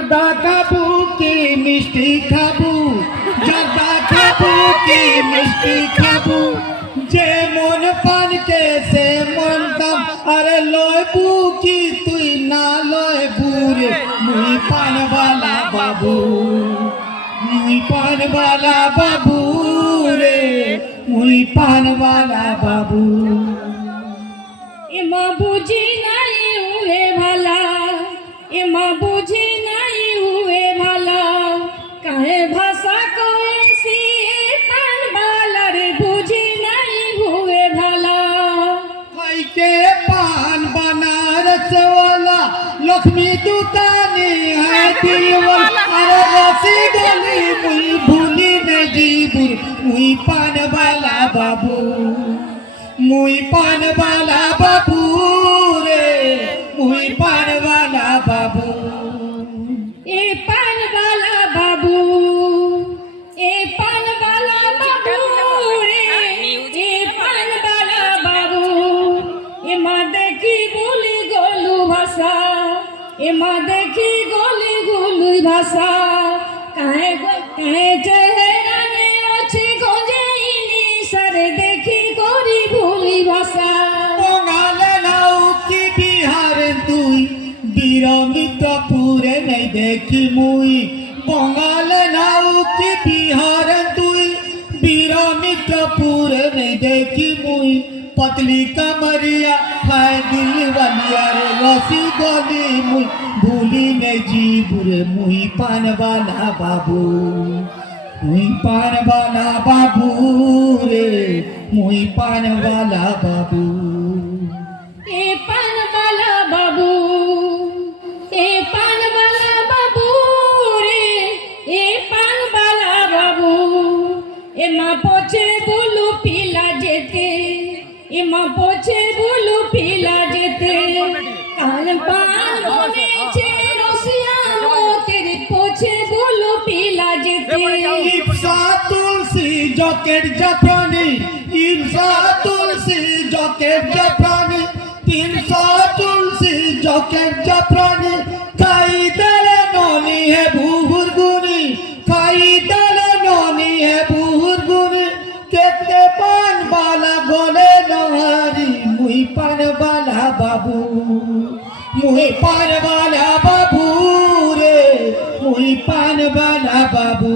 জর্দা খাবো কি মিষ্টি খাবো, জর্দা খাবো কি মিষ্টি খাবো, যে মন পানকে সে মন দাম। আরে লয় বুকি তুই না লয় বুরে, মুই পানওয়ালা বাবু, মুই পানওয়ালা বাবু রে, মুই পানওয়ালা বাবু। এমা বুঝি নাই হুয়ে ভালা, এমা বুঝি নাই হুয়ে ভালা, কাহে ভাষা কইছি পানবালার বুঝি নাই হুয়ে ভালা। के पान बनारस वाला लक्ष्मी दुकानी है दीवाल। अरे रसी गली मुई भूली नहीं जीबुर, मुई पान वाला बाबू, मुई पान वाला बाबू रे, मुई पान वाला बाबू। ए पानवाला बाबू, ए पानवाला बाबू रे, ए पानवाला बाबू। एमा देखी बोली गोलू भाषा, एमा देखी गोली गोलू भाषा, काहे काहे चेहराने अच्छी गंजेइनी सारे देखी गोरी भूली भाषा। बंगाले नाउ की बिहार तुई বিরমিত্রপুরে নেই দেখি মুই, বঙ্গালে নাও কি বিহার তুই বিরমিত্রপুরে নেই দেখি মুই। पतली कमरिया है दिल वालिया रे रसी गली मुई भूली नहीं जीबुरे, मुई पान वाला बाबू, मुई पान वाला बाबू रे, मुई पान वाला बाबू। ए पानवाला बाबू, ए पानवाला बाबू रे, ए पानवाला बाबू। एमा पोछे बोलू पीला जेते, एमा पोछे बोलू पीला जेते, कान पान बने छे रसिया हो तेरे पोछे बोलू पीला जेते। इप्सा तुलसी जॉकेट जापानी, इप्सा तुलसी जॉकेट जापानी, 300 तुलसी जॉकेट जापानी। खाई दले नोनी है भूर गुनी, खाई दले नोनी है भूर गुनी। केते पान वाला गोले नहारी, मुई पान वाला बाबू, मुई पान वाला बाबू रे, मुई पान वाला बाबू।